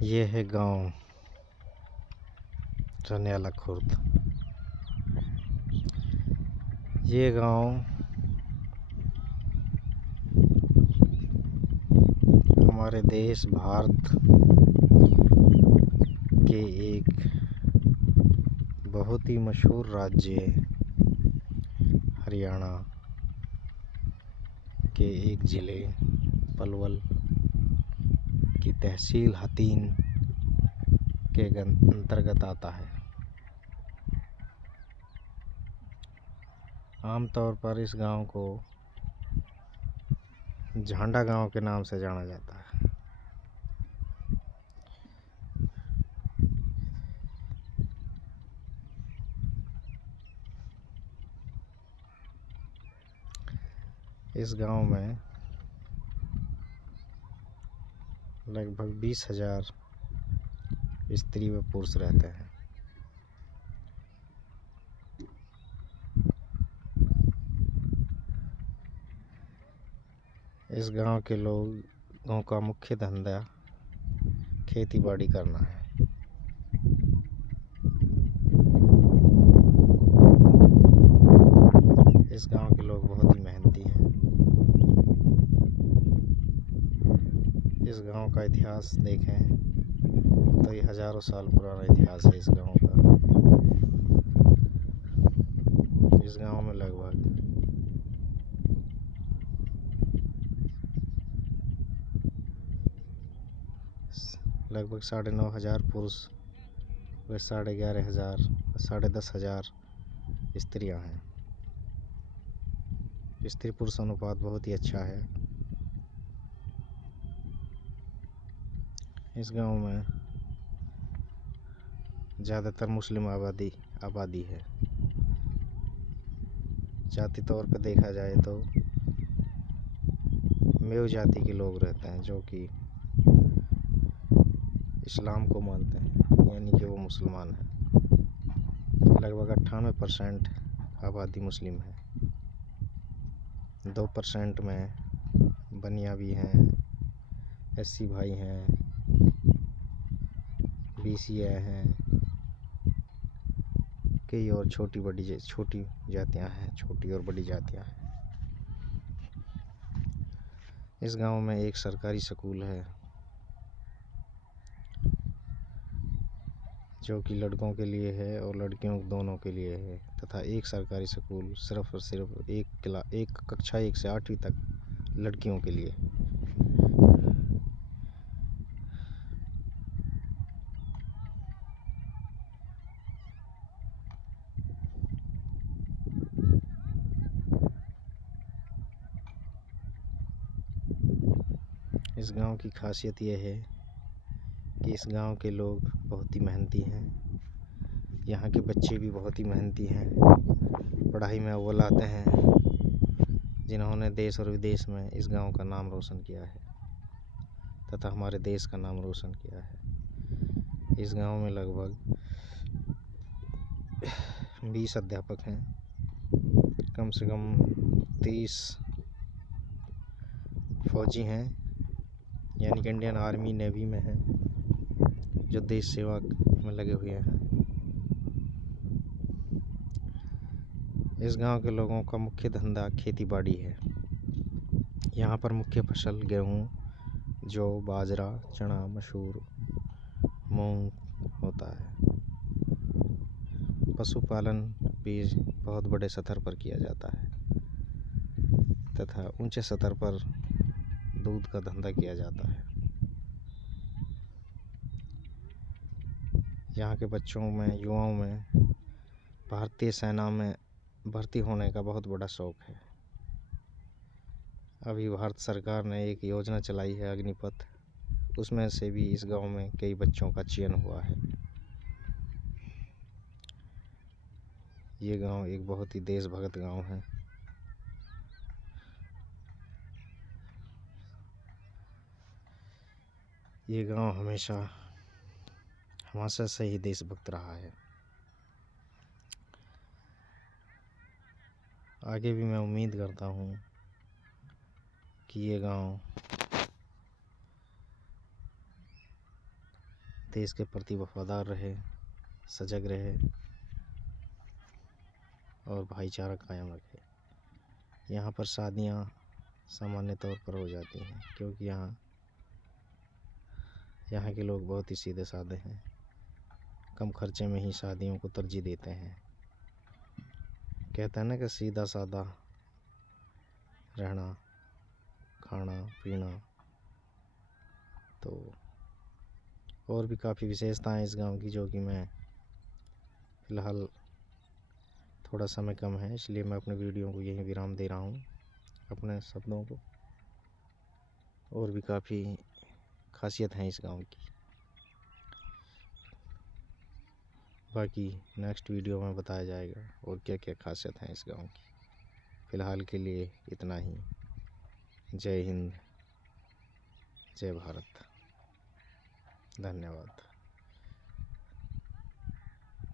ये है गांव रनियाला खुर्द। ये गांव हमारे देश भारत के एक बहुत ही मशहूर राज्य हरियाणा के एक ज़िले पलवल की तहसील हथीन के अंतर्गत आता है। आमतौर पर इस गांव को झांडा गांव के नाम से जाना जाता है। इस गांव में लगभग 20,000 स्त्री व पुरुष रहते हैं। इस गांव के लोगों का मुख्य धंधा खेती बाड़ी करना है। इस गांव के लोग बहुत ही मेहनती हैं। इस गांव का इतिहास देखें तो ये हजारों साल पुराना इतिहास है इस गांव का। इस गांव में लगभग 9,500 पुरुष व 11,500 10,500 स्त्रियां हैं। स्त्री पुरुष अनुपात बहुत ही अच्छा है। इस गांव में ज़्यादातर मुस्लिम आबादी है। जाति तौर पर देखा जाए तो मेव जाति के लोग रहते हैं जो कि इस्लाम को मानते हैं, यानी कि वो मुसलमान हैं। लगभग 98% आबादी मुस्लिम है। 2% में बनिया भी हैं, एससी भाई हैं, बीसीए हैं, कई और छोटी जातियां हैं, छोटी और बड़ी जातियां हैं। इस गांव में एक सरकारी स्कूल है जो कि लड़कों के लिए है और लड़कियों दोनों के लिए है, तथा एक सरकारी स्कूल सिर्फ और सिर्फ एक कक्षा 1 से 8वीं तक लड़कियों के लिए। इस गांव की खासियत यह है कि इस गांव के लोग बहुत ही मेहनती हैं। यहाँ के बच्चे भी बहुत ही मेहनती हैं, पढ़ाई में अव्वल आते हैं, जिन्होंने देश और विदेश में इस गांव का नाम रोशन किया है तथा हमारे देश का नाम रोशन किया है। इस गांव में लगभग 20 अध्यापक हैं, कम से कम 30 फौजी हैं, यानी कि इंडियन आर्मी नेवी में हैं, जो देश सेवा में लगे हुए हैं। इस गांव के लोगों का मुख्य धंधा खेती बाड़ी है। यहाँ पर मुख्य फसल गेहूँ, जौ, बाजरा, चना, मसूर, मूंग होता है। पशुपालन भी बहुत बड़े स्तर पर किया जाता है तथा ऊंचे स्तर पर दूध का धंधा किया जाता है। यहाँ के बच्चों में, युवाओं में भारतीय सेना में भर्ती होने का बहुत बड़ा शौक है। अभी भारत सरकार ने एक योजना चलाई है अग्निपथ, उसमें से भी इस गांव में कई बच्चों का चयन हुआ है। ये गांव एक बहुत ही देशभक्त गांव है। ये गांव हमेशा से ही देशभक्त रहा है। आगे भी मैं उम्मीद करता हूँ कि ये गांव देश के प्रति वफादार रहे, सजग रहे और भाईचारा कायम रखे। यहाँ पर शादियाँ सामान्य तौर पर हो जाती हैं, क्योंकि यहाँ के लोग बहुत ही सीधे साधे हैं। कम खर्चे में ही शादियों को तरजीह देते हैं। कहते हैं ना कि सीधा साधा रहना, खाना पीना। तो और भी काफ़ी विशेषताएं इस गांव की, जो कि मैं फ़िलहाल थोड़ा समय कम है, इसलिए मैं अपने वीडियो को यहीं विराम दे रहा हूँ अपने शब्दों को। और भी काफ़ी खासियत हैं इस गांव की। बाकी नेक्स्ट वीडियो में बताया जाएगा और क्या क्या खासियत हैं इस गांव की। फ़िलहाल के लिए इतना ही। जय हिंद, जय भारत, धन्यवाद।